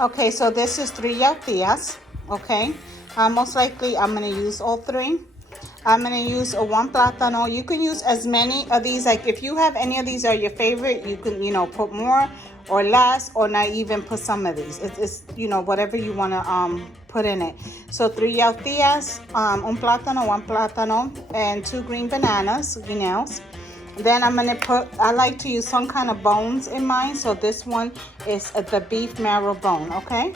Okay, so this is 3 yautijas, okay? Most likely I'm gonna use all 3. I'm gonna use a 1 plátano. You can use as many of these, like if you have any of these are your favorite, you can, you know, put more or less, or not even put some of these. It's you know, whatever you wanna put in it. So 3 yautijas, un plátano, 1 plátano, and 2 green bananas, guineos. Then I'm gonna put, I like to use some kind of bones in mine. So this one is the beef marrow bone, okay?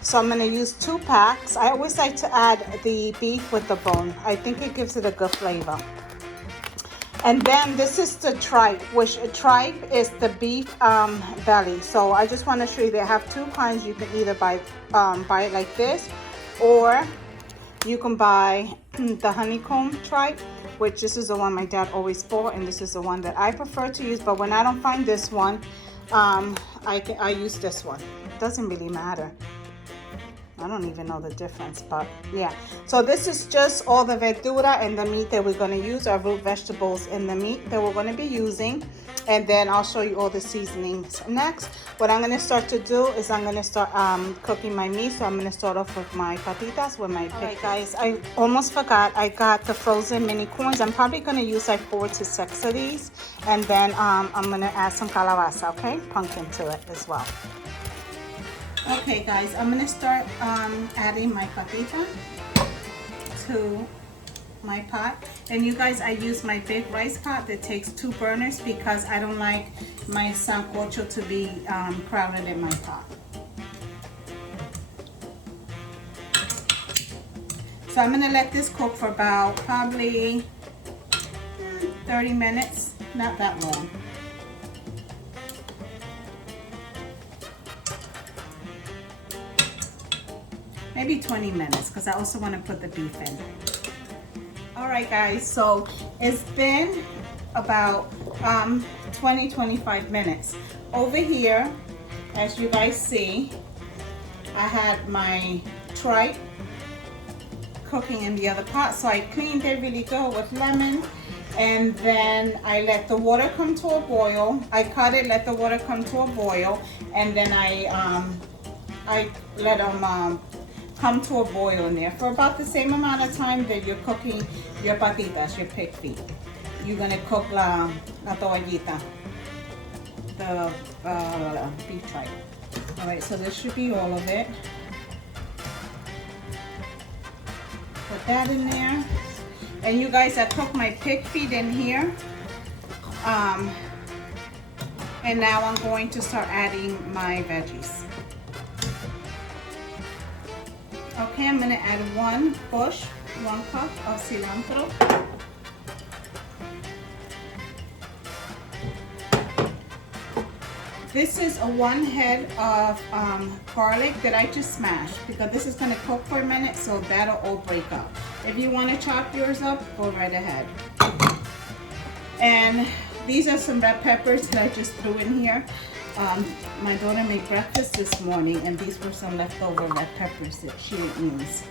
So I'm gonna use 2 packs. I always like to add the beef with the bone. I think it gives it a good flavor. And then this is the tripe, which a tripe is the beef belly. So I just want to show you they have 2 kinds. You can either buy it like this, or you can buy the honeycomb tripe, which this is the one my dad always bought, and this is the one that I prefer to use. But when I don't find this one, I use this one. It doesn't really matter. I don't even know the difference, but yeah. So this is just all the verdura and the meat that we're going to use, our root vegetables and the meat that we're going to be using. And then I'll show you all the seasonings next. What I'm going to start to do is I'm going to start cooking my meat. So I'm going to start off with my patitas, with my pickles. All right, guys, I almost forgot. I got the frozen mini corns. I'm probably going to use like 4 to 6 of these. And then I'm going to add some calabaza, okay? Pumpkin to it as well. Okay, guys, I'm gonna start adding my patita to my pot. And you guys, I use my big rice pot that takes 2 burners because I don't like my sancocho to be crowded in my pot. So I'm gonna let this cook for about probably 30 minutes, not that long. Maybe 20 minutes, because I also want to put the beef in. All right, guys, so it's been about 20-25 minutes. Over here, as you guys see, I had my tripe cooking in the other pot. So I cleaned it really good with lemon, and then I let the water come to a boil. I cut it, let the water come to a boil, and then I let them come to a boil in there for about the same amount of time that you're cooking your patitas, your pig feet. You're gonna cook la toallita, the beef tripe. All right, so this should be all of it. Put that in there. And you guys, I cooked my pig feet in here. And now I'm going to start adding my veggies. Okay, I'm gonna add 1 cup of cilantro. This is a 1 head of garlic that I just smashed, because this is gonna cook for a minute, so that'll all break up. If you wanna chop yours up, go right ahead. And these are some red peppers that I just threw in here. My daughter made breakfast this morning, and these were some leftover red peppers that she didn't use.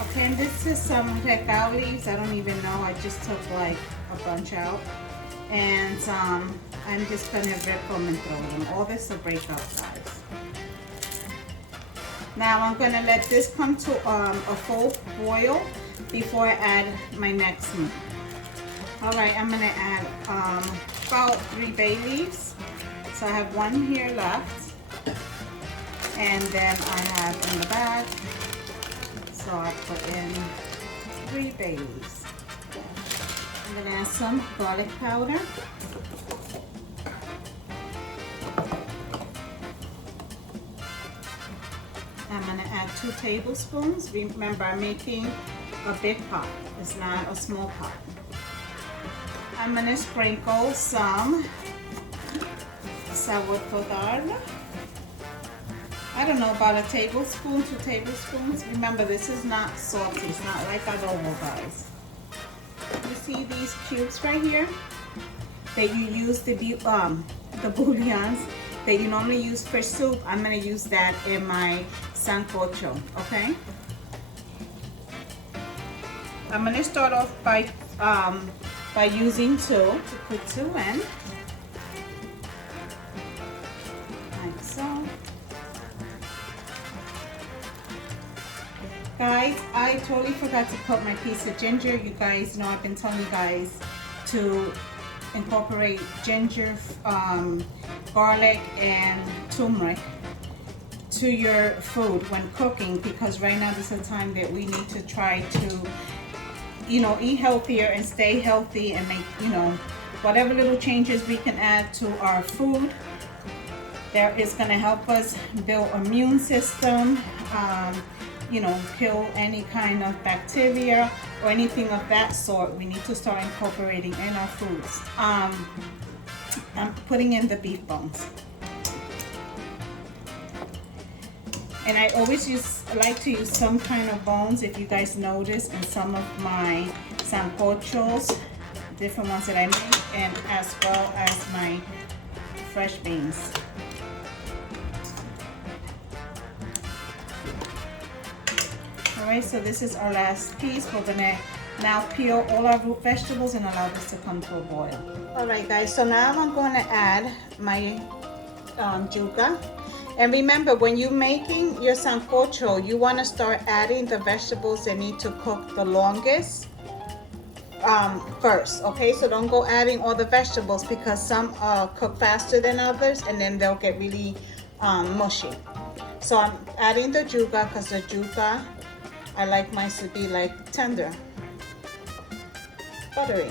Okay, and this is some recao leaves. I don't even know. I just took like a bunch out. And I'm just going to rip them and throw them. All this will break up, guys. Now I'm going to let this come to a full boil before I add my next meat. All right, I'm going to add about 3 bay leaves. So I have 1 here left. And then I have in the bag, so I put in 3 bay leaves. I'm going to add some garlic powder. I'm going to add 2 tablespoons. Remember, I'm making a big pot. It's not a small pot. I'm going to sprinkle some sour podar. I don't know, about a tablespoon, 2 tablespoons. Remember, this is not salty. It's not like adobo, guys. You see these cubes right here that you use the bouillons that you normally use for soup? I'm going to use that in my sancocho, okay? I'm gonna start off by using two to put two in, like so. Guys, I totally forgot to put my piece of ginger. You guys know I've been telling you guys to incorporate ginger, garlic, and turmeric to your food when cooking, because right now this is a time that we need to try to, you know, eat healthier and stay healthy and make, you know, whatever little changes we can add to our food that is going to help us build immune system, you know, kill any kind of bacteria or anything of that sort. We need to start incorporating in our foods. I'm putting in the beef bones. And I always like to use some kind of bones, if you guys notice, in some of my sancochos, different ones that I make, and as well as my fresh beans. Alright, so this is our last piece. We're gonna now peel all our root vegetables and allow this to come to a boil. Alright guys, so now I'm going to add my yuca. And remember, when you're making your sancocho, you want to start adding the vegetables that need to cook the longest first, okay? So don't go adding all the vegetables, because some cook faster than others and then they'll get really mushy. So I'm adding the yuca because the yuca, I like mine to be like tender, buttery.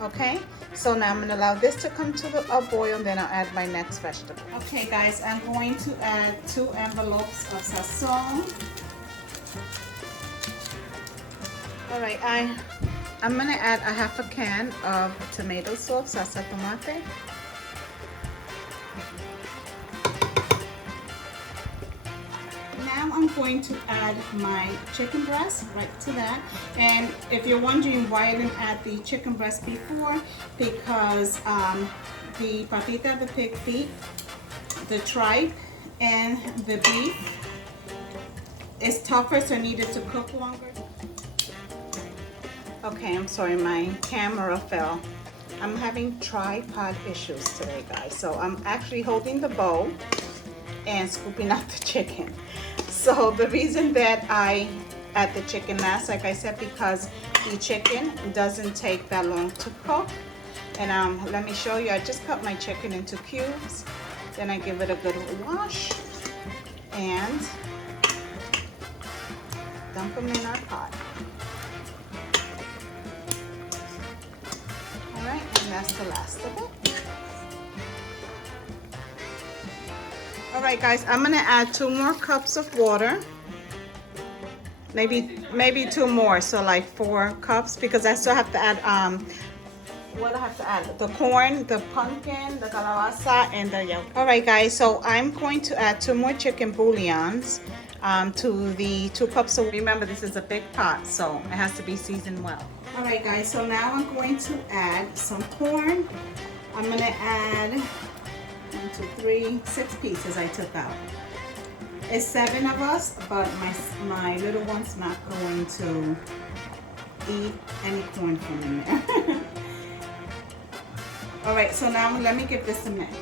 Okay, so now I'm going to allow this to come to a boil, and then I'll add my next vegetable. Okay guys, I'm going to add 2 envelopes of sazon. Alright, I'm going to add a half a can of tomato sauce, salsa tomate. Now I'm going to add my chicken breast right to that. And if you're wondering why I didn't add the chicken breast before, because the patita, the pig feet, the tripe, and the beef is tougher, so it needed to cook longer. Okay, I'm sorry, my camera fell. I'm having tripod issues today, guys. So I'm actually holding the bowl and scooping out the chicken. So the reason that I add the chicken last, like I said, because the chicken doesn't take that long to cook. And let me show you, I just cut my chicken into cubes. Then I give it a good wash and dump them in our pot. All right, and that's the last of it. All right, guys, I'm gonna add 2 more cups of water. Maybe 2 more, so like 4 cups, because I still have to add what I have to add: the corn, the pumpkin, the calabaza, and the yolk. All right, guys, so I'm going to add 2 more chicken bouillons to the 2 cups of. Remember, this is a big pot, so it has to be seasoned well. All right, guys, so now I'm going to add some corn. I'm gonna add 1, 2, 3, 6 pieces I took out. It's 7 of us, but my little one's not going to eat any corn from in there. All right, so now let me give this a mix.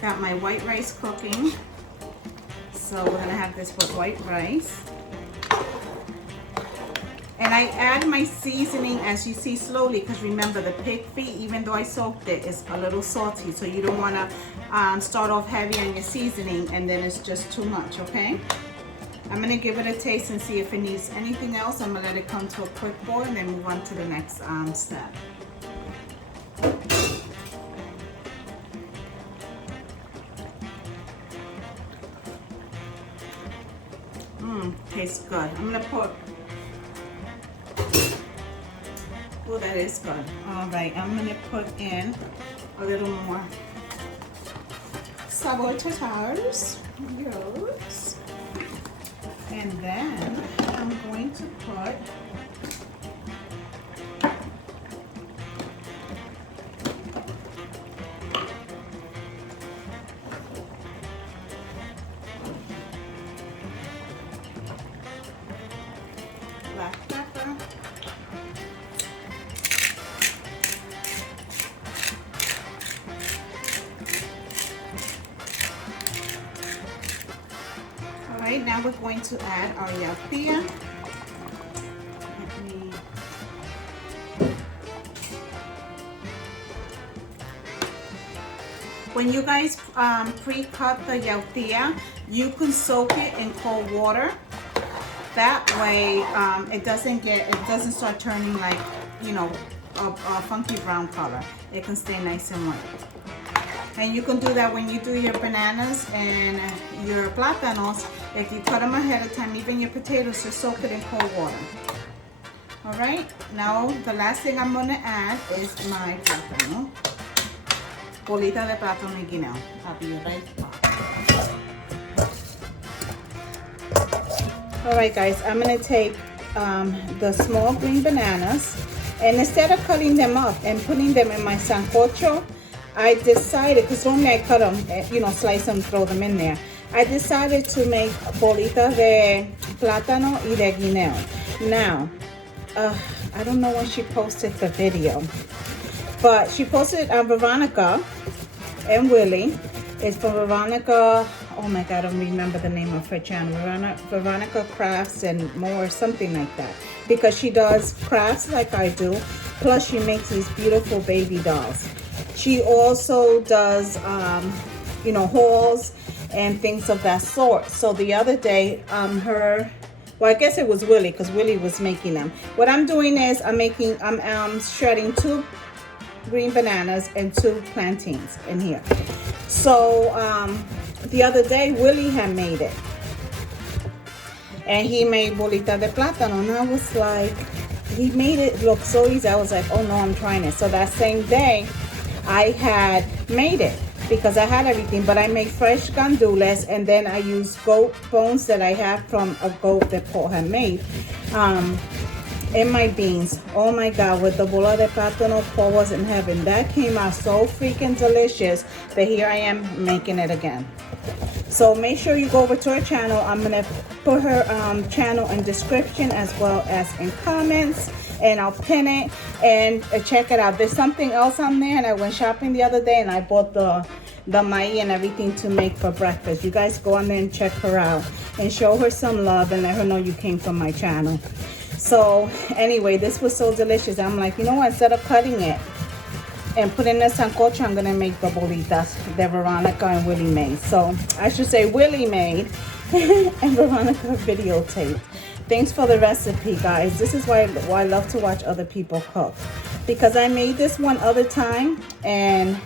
Got my white rice cooking. So we're gonna have this with white rice. And I add my seasoning, as you see, slowly, because remember, the pig feet, even though I soaked it, is a little salty. So you don't want to start off heavy on your seasoning and then it's just too much, okay? I'm going to give it a taste and see if it needs anything else. I'm going to let it come to a quick boil and then move on to the next step. Tastes good. I'm going to put... Oh, that is good. All right, I'm gonna put in a little more sabor tatars. Yes. And then I'm going to put right, now we're going to add our yautía. When you guys pre-cut the yautía, you can soak it in cold water. That way, it doesn't start turning like, you know, a funky brown color. It can stay nice and white. And you can do that when you do your bananas and your plátanos. If you cut them ahead of time, even your potatoes, just soak it in cold water. All right. Now the last thing I'm gonna add is my plátano. Bolita de plátano y guineo. I'll be right back. All right, guys. I'm gonna take the small green bananas, and instead of cutting them up and putting them in my sancocho, I decided, because normally I cut them, you know, slice them, throw them in there. I decided to make bolitas de plátano y de guineo. Now, I don't know when she posted the video, but she posted Veronica and Willie. It's from Veronica. Oh my God, I don't remember the name of her channel. Veronica Crafts and More, something like that. Because she does crafts like I do, plus she makes these beautiful baby dolls. She also does, you know, hauls and things of that sort. So the other day, well, I guess it was Willie, because Willie was making them. What I'm doing is I'm shredding 2 green bananas and 2 plantains in here. So the other day, Willie had made it. And he made bolita de plátano. And I was like, he made it look so easy. I was like, oh no, I'm trying it. So that same day, I had made it because I had everything, but I made fresh gandules, and then I used goat bones that I have from a goat that Paul had made in my beans. Oh my God, with the bola de plátano, Paul was in heaven. That came out so freaking delicious that here I am making it again. So make sure you go over to her channel. I'm gonna put her channel in description as well as in comments, and I'll pin it and check it out. There's something else on there, and I went shopping the other day and I bought the maíz and everything to make for breakfast. You guys go on there and check her out and show her some love and let her know you came from my channel. So anyway, this was so delicious. I'm like, you know what, instead of cutting it and putting the sancocho, I'm gonna make the bolitas that Veronica and Willie made. So I should say Willie made and Veronica videotaped. Thanks for the recipe, guys. This is why I love to watch other people cook, because I made this one other time and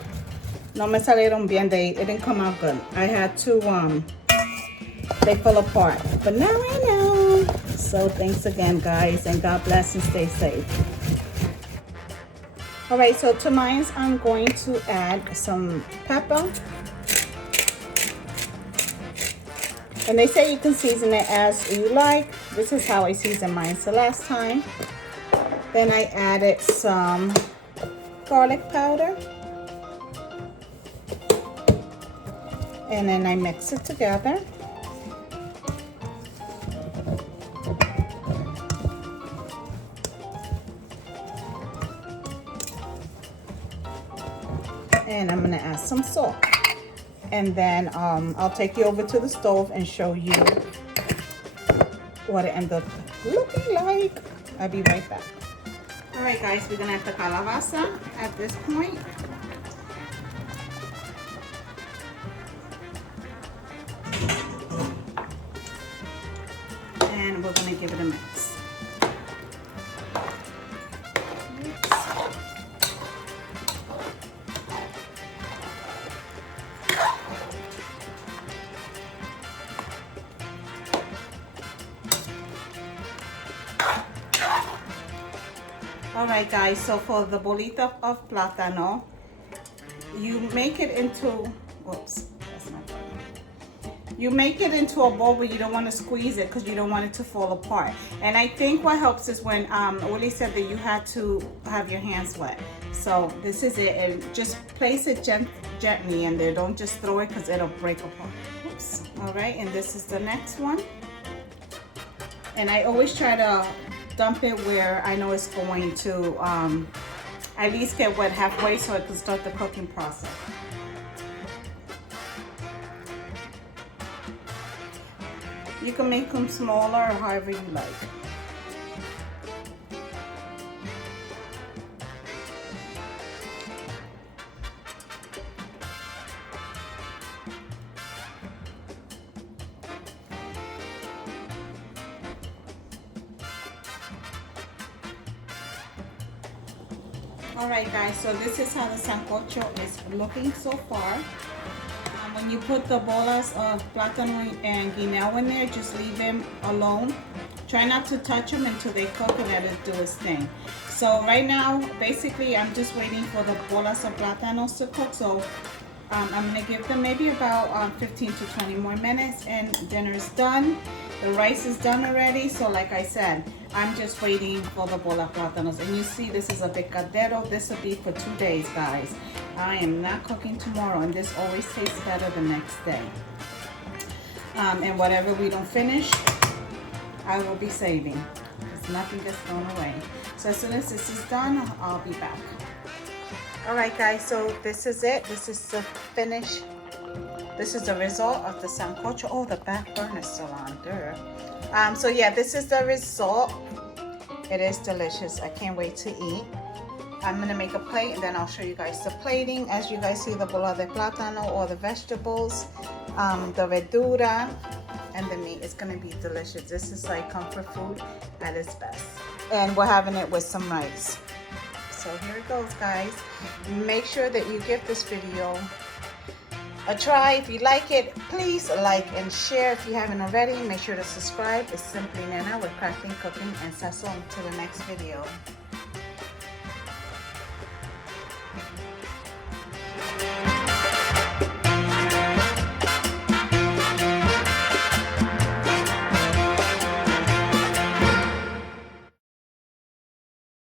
no me salieron bien. It didn't come out good. I had to they fell apart, but now I know. So thanks again, guys, and God bless and stay safe. All right, so to mine, I'm going to add some pepper. And they say you can season it as you like. This is how I seasoned mine the last time. Then I added some garlic powder. And then I mix it together. And I'm gonna add some salt. And then I'll take you over to the stove and show you what it ended up looking like. I'll be right back. All right, guys, we're gonna add the calabaza at this point. And we're gonna give it a mix. All right, guys, so for the bolita of plátano, you make it into, whoops, that's not good. You make it into a bowl, but you don't want to squeeze it because you don't want it to fall apart. And I think what helps is when Willie said that you had to have your hands wet. So this is it, and just place it gently in there. Don't just throw it because it'll break apart. Oops. All right, and this is the next one. And I always try to dump it where I know it's going to at least get wet halfway so it can start the cooking process. You can make them smaller or however you like. Alright guys, so this is how the sancocho is looking so far. When you put the bolas of plátano and guineo in there, just leave them alone. Try not to touch them until they cook and let it do its thing. So right now, basically, I'm just waiting for the bolas of plátanos to cook. So I'm going to give them maybe about 15 to 20 more minutes and dinner is done. The rice is done already. So like I said, I'm just waiting for the bola plátanos. And you see, this is a picadero. This will be for 2 days, guys. I am not cooking tomorrow, and this always tastes better the next day. And whatever we don't finish, I will be saving, because nothing gets thrown away. So as soon as this is done, I'll be back. Alright guys, so this is it. This is the finish. This is the result of the sancocho. Oh, the back burner is still on there. So yeah, this is the result. It is delicious. I can't wait to eat. I'm gonna make a plate and then I'll show you guys the plating. As you guys see, the bola de plátano, or the vegetables, the verdura, and the meat is gonna be delicious. This is like comfort food at its best. And we're having it with some rice. So here it goes, guys. Make sure that you give this video a try. If you like it, please like and share. If you haven't already, make sure to subscribe. It's simply Nena with Crafting, Cooking, and Sazon. Till the next video.